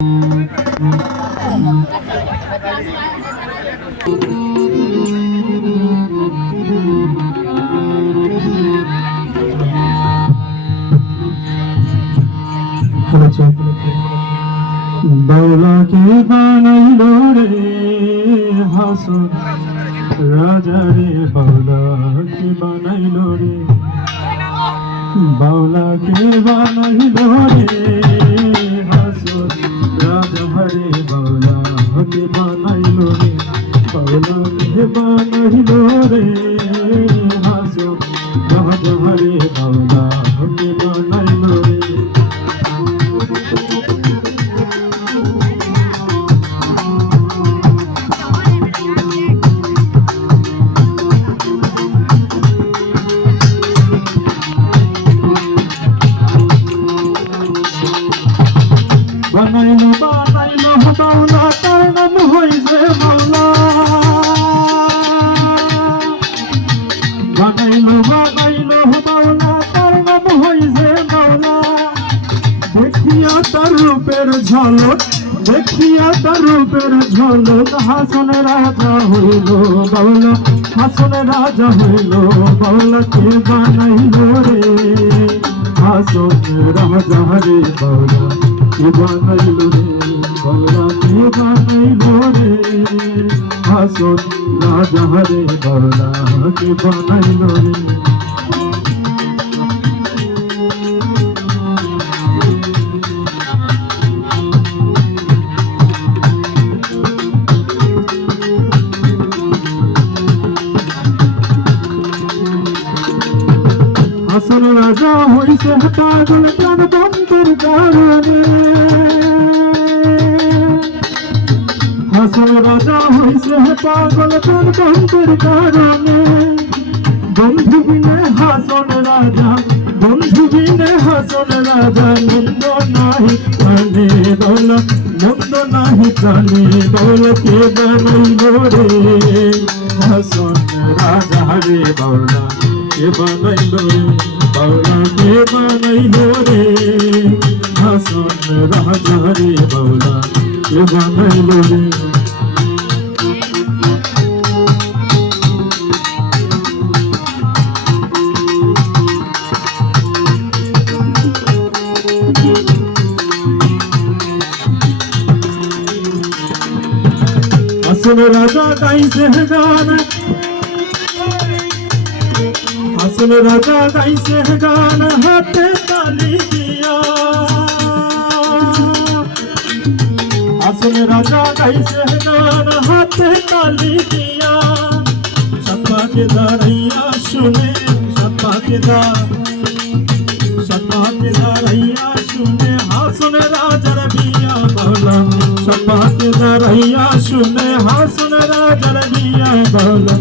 বাউলা কে বানাইল রে হাসন রাজা রে, বাউলা কে বানাইল রে, বাউলা কে বানাইল রে হাসন রাজা রে, বাউলা কে বানাইল রে, বাউলা কে বানাইল রে হাসন রাজা রে, বাউলা কে বানাইল রে। বানাইলো বানাইলো বাউলা, তার নাম হইছে মাওলা। বানাইলো বানাইলো বাউলা, তার নাম হইছে মাওলা। দেখিয়া তার রূপের ঝলক, দেখিয়া তার রূপের ঝলক, হাসন রাজা হইল বাউলা, হাসন রাজা হইল বাউলা। কে বানাইলো রে হাসন রাজা রে, বাউলা কে বানাইল রে, বাউলা কে বানাইল রে হাসন রাজা রে, বাউলা কে বানাইল রে। হাসন রাজা হইছে পাগল প্রাণ বন্ধুর কারণে, হাসন রাজা হইছে পাগল প্রাণ বন্ধুর কারণে। বন্ধু বিনে হাসন রাজা, বন্ধু বিনে হাসন রাজা, নন্দ নাহি প্রাণে দৌলা, নন্দ নাহি প্রাণে দৌলা। কে বানাইল রে হাসন রাজা রে, বাউলা কে বানাইল রে, বাউলা কে বানাইল রে হাসন রাজা রে, বাউলা কে বানাইল রে। হাসন রাজা গাইছে গান, হাসন রাজা গাইছে গান, হাতে তালি দিয়া। হাসন রাজা গাইছে গান, হাতে তালি দিয়া। সৎপাকে দাঁড়াইয়া শুনে, সৎপাকে দাঁড়াইয়া শুনে, হাসন রাজার বিয়া বাউলা। সৎপাকে দাঁড়াইয়া শুনে, হাসন রাজার বিয়া বাউলা।